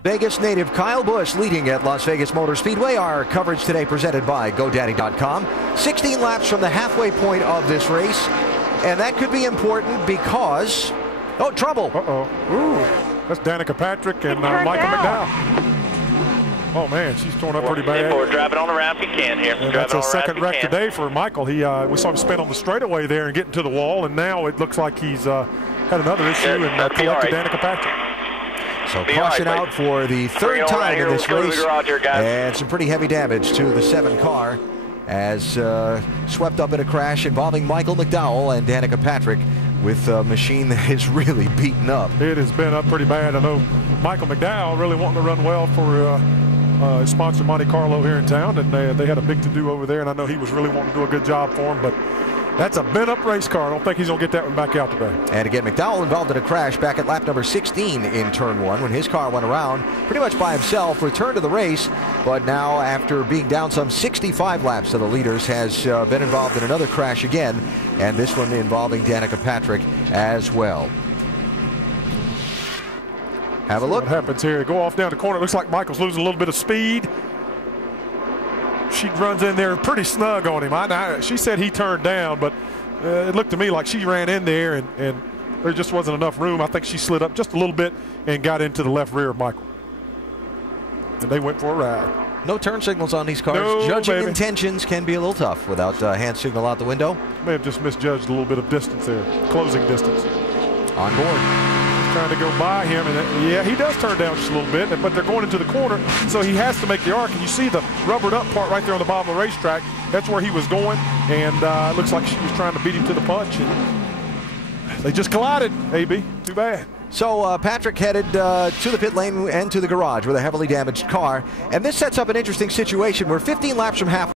Vegas native Kyle Busch leading at Las Vegas Motor Speedway. Our coverage today presented by GoDaddy.com. 16 laps from the halfway point of this race, and that could be important because trouble. Ooh, that's Danica Patrick and Michael McDowell. Oh man, she's torn up pretty bad. We're driving on the ramp you can here. And that's a second wreck today for Michael. We saw him spin on the straightaway there and get into the wall, and now it looks like he's had another issue and collected Danica Patrick. So caution out for the third time in this race, and some pretty heavy damage to the 7 car as swept up in a crash involving Michael McDowell and Danica Patrick with a machine that is really beaten up. It has been up pretty bad. I know Michael McDowell really wanting to run well for his sponsor Monte Carlo here in town, and they had a big to-do over there, and I know he was really wanting to do a good job for him, but that's a bent-up race car. I don't think he's going to get that one back out today. And again, McDowell involved in a crash back at lap number 16 in turn 1 when his car went around pretty much by himself, returned to the race, but now after being down some 65 laps to the leaders has been involved in another crash again, and this one involving Danica Patrick as well. Have a look. What happens here? Go off down the corner. It looks like Michael's losing a little bit of speed. She runs in there pretty snug on him. She said he turned down, but it looked to me like she ran in there and there just wasn't enough room. I think she slid up just a little bit and got into the left rear of Michael. And they went for a ride. No turn signals on these cars. No, Judging intentions can be a little tough without hand signal out the window. May have just misjudged a little bit of distance there, closing distance. On board. Trying to go by him, and yeah, he does turn down just a little bit, but they're going into the corner, so he has to make the arc, and you see the rubbered up part right there on the bottom of the racetrack. That's where he was going, and it looks like she was trying to beat him to the punch, and they just collided, AB. Too bad. So Patrick headed to the pit lane and to the garage with a heavily damaged car, and this sets up an interesting situation. We're 15 laps from half.